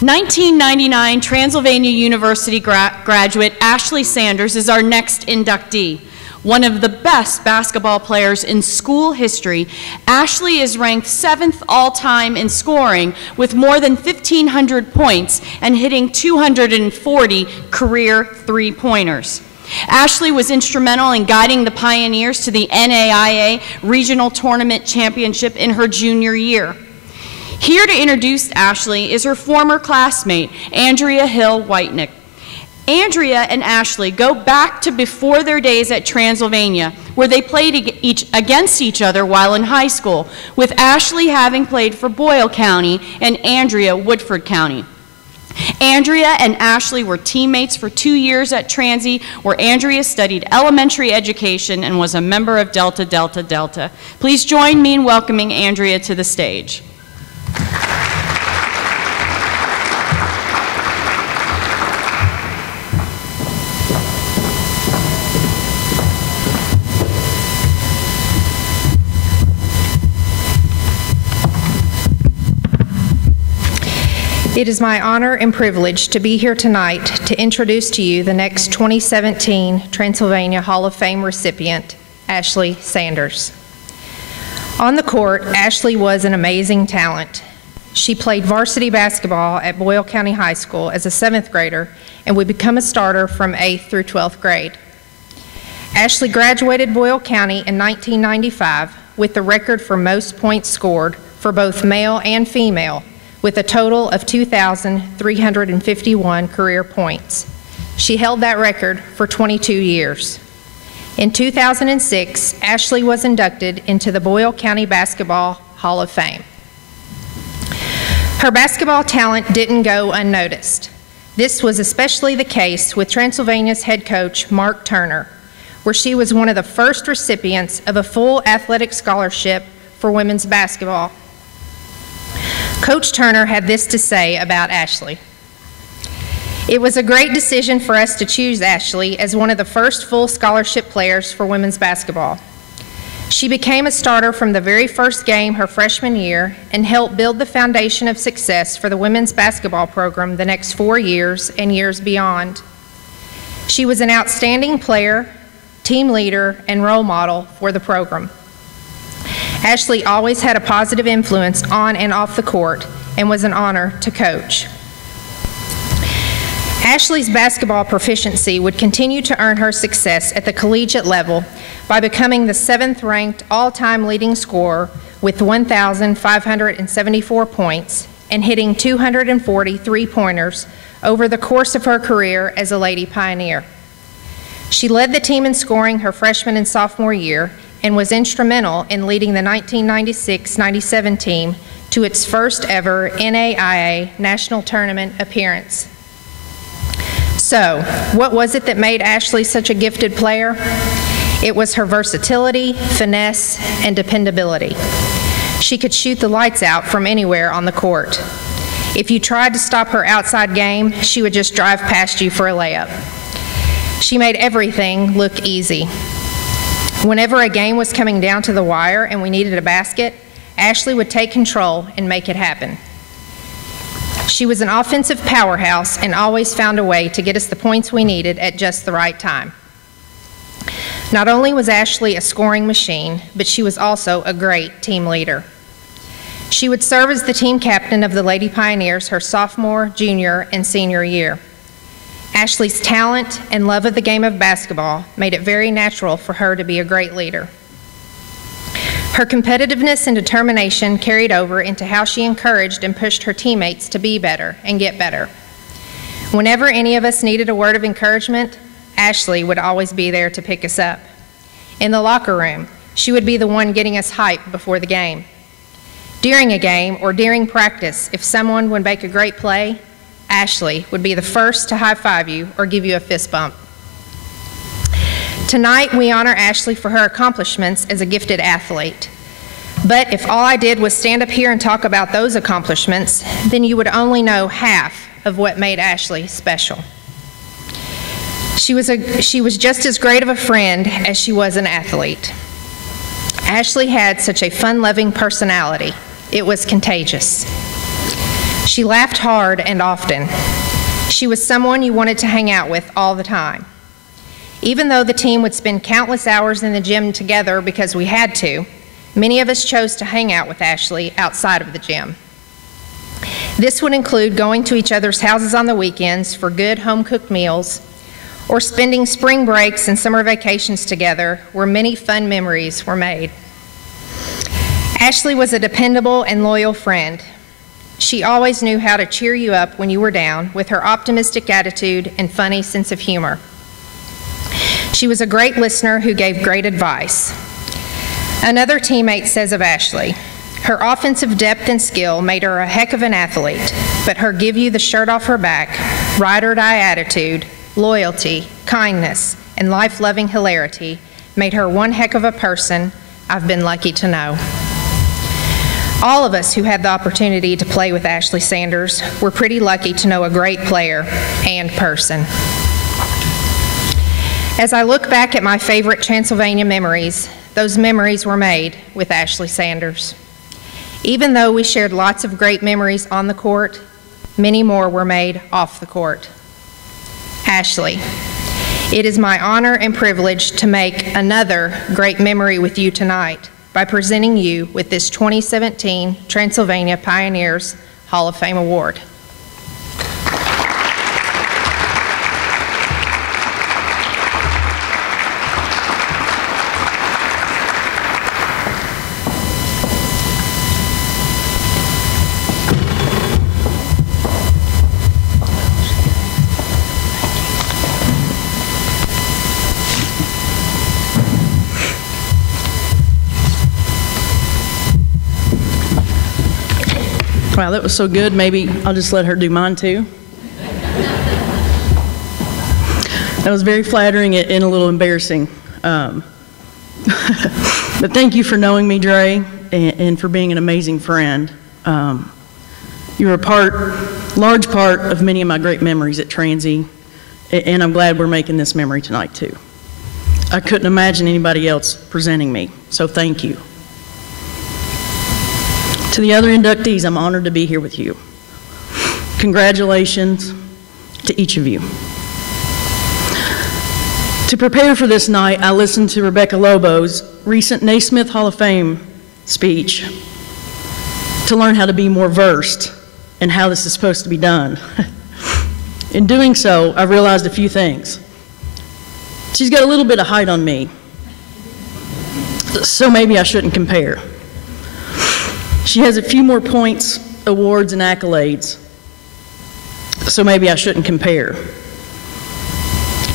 1999 Transylvania University graduate Ashley Sanders is our next inductee. One of the best basketball players in school history, Ashley is ranked 7th all-time in scoring with more than 1,500 points and hitting 240 career three-pointers. Ashley was instrumental in guiding the Pioneers to the NAIA Regional Tournament Championship in her junior year. Here to introduce Ashley is her former classmate, Andrea Hill Whitenick. Andrea and Ashley go back to before their days at Transylvania, where they played against each other while in high school, with Ashley having played for Boyle County and Andrea Woodford County. Andrea and Ashley were teammates for 2 years at Transy, where Andrea studied elementary education and was a member of Delta Delta Delta. Please join me in welcoming Andrea to the stage. It is my honor and privilege to be here tonight to introduce to you the next 2017 Transylvania Hall of Fame recipient, Ashley Sanders. On the court, Ashley was an amazing talent. She played varsity basketball at Boyle County High School as a 7th grader and would become a starter from 8th through 12th grade. Ashley graduated Boyle County in 1995 with the record for most points scored for both male and female, with a total of 2,351 career points. She held that record for 22 years. In 2006, Ashley was inducted into the Boyle County Basketball Hall of Fame. Her basketball talent didn't go unnoticed. This was especially the case with Transylvania's head coach, Mark Turner, where she was one of the first recipients of a full athletic scholarship for women's basketball. Coach Turner had this to say about Ashley. It was a great decision for us to choose Ashley as one of the first full scholarship players for women's basketball. She became a starter from the very first game her freshman year and helped build the foundation of success for the women's basketball program the next 4 years and years beyond. She was an outstanding player, team leader, and role model for the program. Ashley always had a positive influence on and off the court and was an honor to coach. Ashley's basketball proficiency would continue to earn her success at the collegiate level by becoming the 7th-ranked all-time leading scorer with 1,574 points and hitting 240 three-pointers over the course of her career as a Lady Pioneer. She led the team in scoring her freshman and sophomore year and was instrumental in leading the 1996-97 team to its first ever NAIA National Tournament appearance. So, what was it that made Ashley such a gifted player? It was her versatility, finesse, and dependability. She could shoot the lights out from anywhere on the court. If you tried to stop her outside game, she would just drive past you for a layup. She made everything look easy. Whenever a game was coming down to the wire and we needed a basket, Ashley would take control and make it happen. She was an offensive powerhouse and always found a way to get us the points we needed at just the right time. Not only was Ashley a scoring machine, but she was also a great team leader. She would serve as the team captain of the Lady Pioneers her sophomore, junior, and senior year. Ashley's talent and love of the game of basketball made it very natural for her to be a great leader. Her competitiveness and determination carried over into how she encouraged and pushed her teammates to be better and get better. Whenever any of us needed a word of encouragement, Ashley would always be there to pick us up. In the locker room, she would be the one getting us hyped before the game. During a game or during practice, if someone would make a great play, Ashley would be the first to high-five you or give you a fist bump. Tonight, we honor Ashley for her accomplishments as a gifted athlete. But if all I did was stand up here and talk about those accomplishments, then you would only know half of what made Ashley special. She was just as great of a friend as she was an athlete. Ashley had such a fun-loving personality. It was contagious. She laughed hard and often. She was someone you wanted to hang out with all the time. Even though the team would spend countless hours in the gym together because we had to, many of us chose to hang out with Ashley outside of the gym. This would include going to each other's houses on the weekends for good home-cooked meals, or spending spring breaks and summer vacations together where many fun memories were made. Ashley was a dependable and loyal friend. She always knew how to cheer you up when you were down with her optimistic attitude and funny sense of humor. She was a great listener who gave great advice. Another teammate says of Ashley, her offensive depth and skill made her a heck of an athlete, but her give you the shirt off her back, ride or die attitude, loyalty, kindness, and life-loving hilarity made her one heck of a person I've been lucky to know. All of us who had the opportunity to play with Ashley Sanders were pretty lucky to know a great player and person. As I look back at my favorite Transylvania memories, those memories were made with Ashley Sanders. Even though we shared lots of great memories on the court, many more were made off the court. Ashley, it is my honor and privilege to make another great memory with you tonight by presenting you with this 2017 Transylvania Pioneers Hall of Fame Award. Wow, that was so good. Maybe I'll just let her do mine too. That was very flattering and a little embarrassing. But thank you for knowing me, Dre, and for being an amazing friend. You were a large part of many of my great memories at Transy, and I'm glad we're making this memory tonight too. I couldn't imagine anybody else presenting me, so thank you. To the other inductees, I'm honored to be here with you. Congratulations to each of you. To prepare for this night, I listened to Rebecca Lobo's recent Naismith Hall of Fame speech to learn how to be more versed in how this is supposed to be done. In doing so, I realized a few things. She's got a little bit of height on me, so maybe I shouldn't compare. She has a few more points, awards, and accolades, so maybe I shouldn't compare.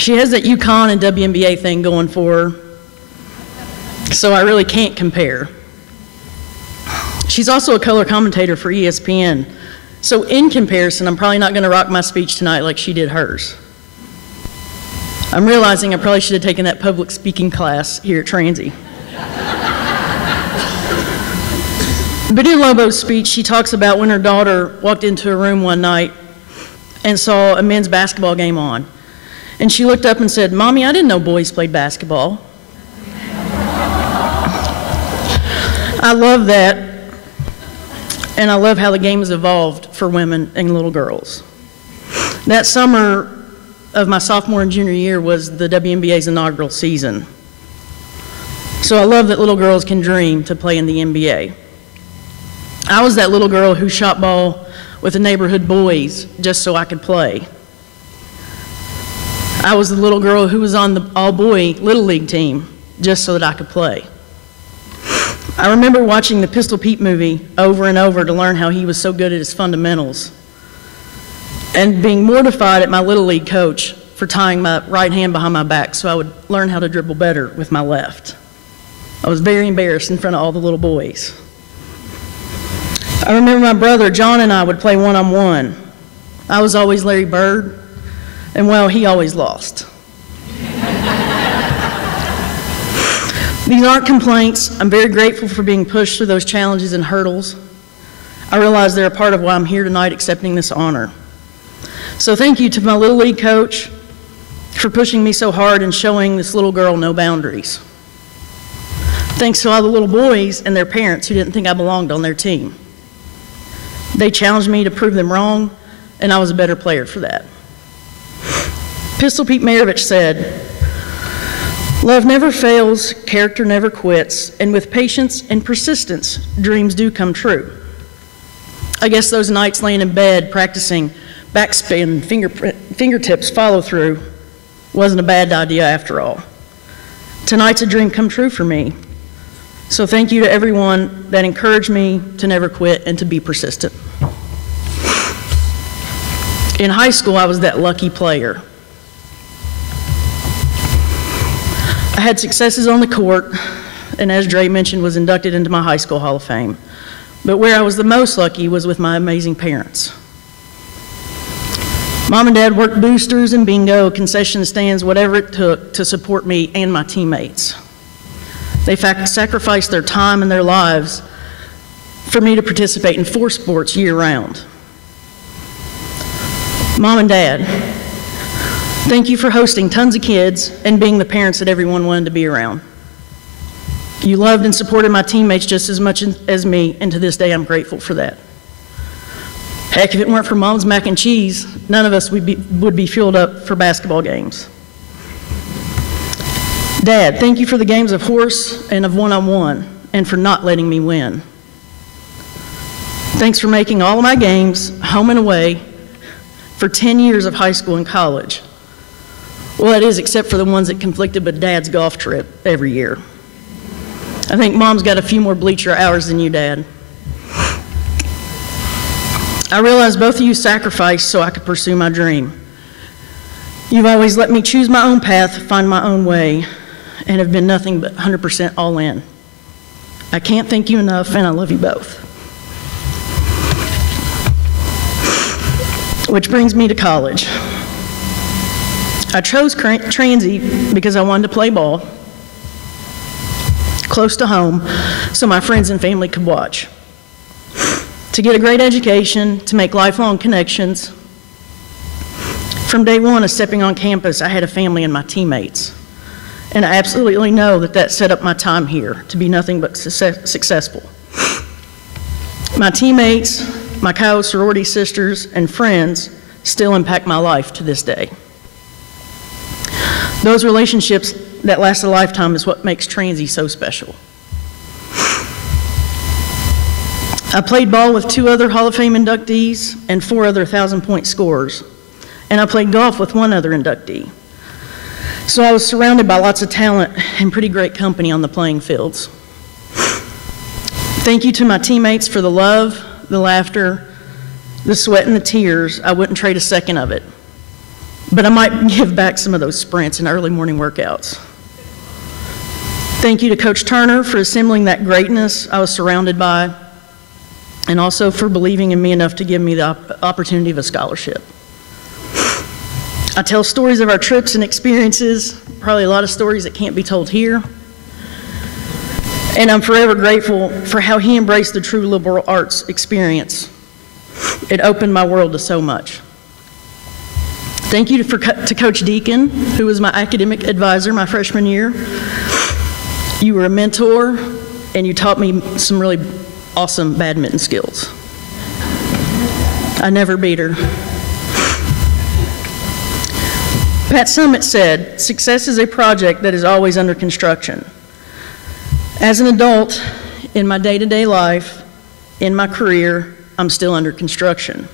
She has that UConn and WNBA thing going for her, so I really can't compare. She's also a color commentator for ESPN, so in comparison, I'm probably not going to rock my speech tonight like she did hers. I'm realizing I probably should have taken that public speaking class here at Transy. But in Lobo's speech, she talks about when her daughter walked into a room one night and saw a men's basketball game on. And she looked up and said, "Mommy, I didn't know boys played basketball." I love that, and I love how the game has evolved for women and little girls. That summer of my sophomore and junior year was the WNBA's inaugural season. So I love that little girls can dream to play in the NBA. I was that little girl who shot ball with the neighborhood boys just so I could play. I was the little girl who was on the all-boy Little League team just so that I could play. I remember watching the Pistol Pete movie over and over to learn how he was so good at his fundamentals, and being mortified at my Little League coach for tying my right hand behind my back so I would learn how to dribble better with my left. I was very embarrassed in front of all the little boys. I remember my brother John and I would play one-on-one. I was always Larry Bird, and well, he always lost. These aren't complaints. I'm very grateful for being pushed through those challenges and hurdles. I realize they're a part of why I'm here tonight accepting this honor. So thank you to my Little League coach for pushing me so hard and showing this little girl no boundaries. Thanks to all the little boys and their parents who didn't think I belonged on their team. They challenged me to prove them wrong, and I was a better player for that. Pistol Pete Maravich said, "Love never fails, character never quits, and with patience and persistence, dreams do come true." I guess those nights laying in bed practicing backspin, fingertips follow through wasn't a bad idea after all. Tonight's a dream come true for me. So thank you to everyone that encouraged me to never quit and to be persistent. In high school, I was that lucky player. I had successes on the court, and as Dre mentioned, was inducted into my high school Hall of Fame. But where I was the most lucky was with my amazing parents. Mom and Dad worked boosters and bingo, concession stands, whatever it took to support me and my teammates. They sacrificed their time and their lives for me to participate in 4 sports year-round. Mom and Dad, thank you for hosting tons of kids and being the parents that everyone wanted to be around. You loved and supported my teammates just as much as me, and to this day I'm grateful for that. Heck, if it weren't for Mom's mac and cheese, none of us would be fueled up for basketball games. Dad, thank you for the games of horse and of one-on-one, and for not letting me win. Thanks for making all of my games, home and away, for 10 years of high school and college. Well, that is, except for the ones that conflicted with Dad's golf trip every year. I think Mom's got a few more bleacher hours than you, Dad. I realize both of you sacrificed so I could pursue my dream. You've always let me choose my own path, find my own way, and have been nothing but 100% all in. I can't thank you enough, and I love you both. Which brings me to college. I chose Transy because I wanted to play ball close to home so my friends and family could watch. To get a great education, to make lifelong connections. From day one of stepping on campus, I had a family and my teammates. And I absolutely know that set up my time here to be nothing but successful. My teammates, my Chi sorority sisters, and friends still impact my life to this day. Those relationships that last a lifetime is what makes Transy so special. I played ball with 2 other Hall of Fame inductees and 4 other 1,000-point scorers. And I played golf with 1 other inductee. So I was surrounded by lots of talent and pretty great company on the playing fields. Thank you to my teammates for the love, the laughter, the sweat and the tears. I wouldn't trade a second of it. But I might give back some of those sprints and early morning workouts. Thank you to Coach Turner for assembling that greatness I was surrounded by, and also for believing in me enough to give me the opportunity of a scholarship. I tell stories of our trips and experiences, probably a lot of stories that can't be told here. And I'm forever grateful for how he embraced the true liberal arts experience. It opened my world to so much. Thank you to Coach Deacon, who was my academic advisor my freshman year. You were a mentor, and you taught me some really awesome badminton skills. I never beat her. Pat Summitt said, "Success is a project that is always under construction." As an adult, in my day-to-day life, in my career, I'm still under construction.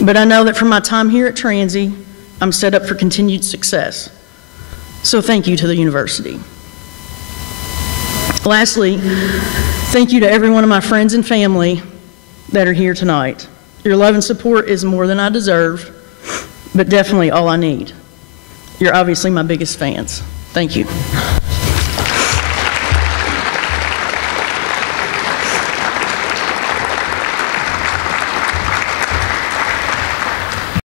But I know that from my time here at Transy, I'm set up for continued success. So thank you to the university. Lastly, thank you to every one of my friends and family that are here tonight. Your love and support is more than I deserve, but definitely all I need. You're obviously my biggest fans. Thank you.